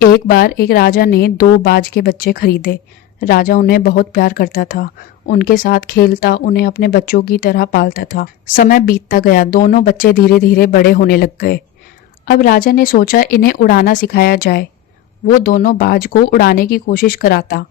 एक बार एक राजा ने दो बाज के बच्चे खरीदे। राजा उन्हें बहुत प्यार करता था। उनके साथ खेलता, उन्हें अपने बच्चों की तरह पालता था। समय बीतता गया, दोनों बच्चे धीरे धीरे बड़े होने लग गए। अब राजा ने सोचा इन्हें उड़ाना सिखाया जाए। वो दोनों बाज को उड़ाने की कोशिश कराता।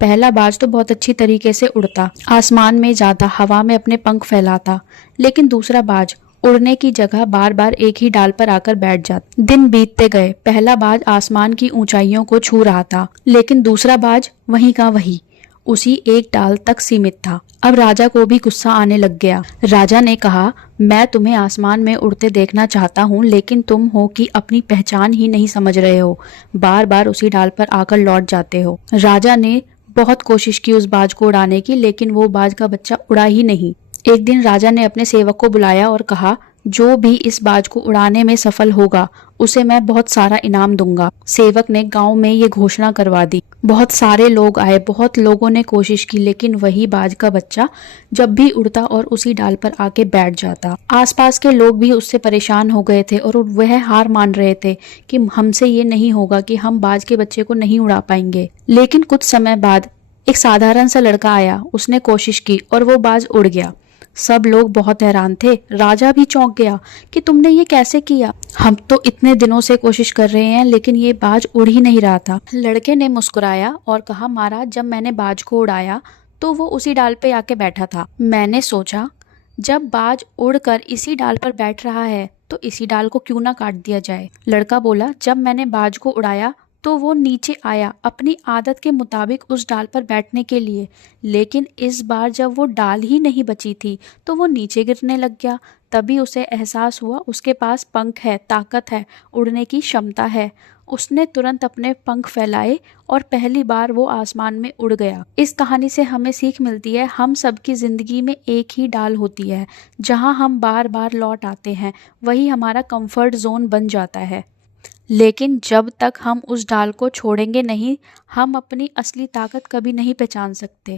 पहला बाज तो बहुत अच्छी तरीके से उड़ता, आसमान में जाता, हवा में अपने पंख फैलाता। लेकिन दूसरा बाज उड़ने की जगह बार बार एक ही डाल पर आकर बैठ जाता। दिन बीतते गए, पहला बाज आसमान की ऊंचाइयों को छू रहा था, लेकिन दूसरा बाज वहीं का वहीं उसी एक डाल तक सीमित था। अब राजा को भी गुस्सा आने लग गया। राजा ने कहा, मैं तुम्हें आसमान में उड़ते देखना चाहता हूँ, लेकिन तुम हो कि अपनी पहचान ही नहीं समझ रहे हो, बार बार उसी डाल पर आकर लौट जाते हो। राजा ने बहुत कोशिश की उस बाज को उड़ाने की, लेकिन वो बाज का बच्चा उड़ा ही नहीं। एक दिन राजा ने अपने सेवक को बुलाया और कहा, जो भी इस बाज को उड़ाने में सफल होगा उसे मैं बहुत सारा इनाम दूंगा। सेवक ने गांव में ये घोषणा करवा दी। बहुत सारे लोग आए, बहुत लोगों ने कोशिश की, लेकिन वही बाज का बच्चा जब भी उड़ता और उसी डाल पर आके बैठ जाता। आसपास के लोग भी उससे परेशान हो गए थे और वह हार मान रहे थे कि हमसे ये नहीं होगा, कि हम बाज के बच्चे को नहीं उड़ा पाएंगे। लेकिन कुछ समय बाद एक साधारण सा लड़का आया, उसने कोशिश की और वो बाज उड़ गया। सब लोग बहुत हैरान थे। राजा भी चौंक गया कि तुमने ये कैसे किया? हम तो इतने दिनों से कोशिश कर रहे हैं, लेकिन ये बाज उड़ ही नहीं रहा था। लड़के ने मुस्कुराया और कहा, महाराज, जब मैंने बाज को उड़ाया तो वो उसी डाल पे आके बैठा था। मैंने सोचा, जब बाज उड़कर इसी डाल पर बैठ रहा है तो इसी डाल को क्यों ना काट दिया जाए। लड़का बोला, जब मैंने बाज को उड़ाया तो वो नीचे आया अपनी आदत के मुताबिक उस डाल पर बैठने के लिए, लेकिन इस बार जब वो डाल ही नहीं बची थी तो वो नीचे गिरने लग गया। तभी उसे एहसास हुआ उसके पास पंख है, ताकत है, उड़ने की क्षमता है। उसने तुरंत अपने पंख फैलाए और पहली बार वो आसमान में उड़ गया। इस कहानी से हमें सीख मिलती है, हम सबकी जिंदगी में एक ही डाल होती है, जहां हम बार बार लौट आते हैं, वही हमारा कंफर्ट जोन बन जाता है। लेकिन जब तक हम उस डाल को छोड़ेंगे नहीं, हम अपनी असली ताकत कभी नहीं पहचान सकते।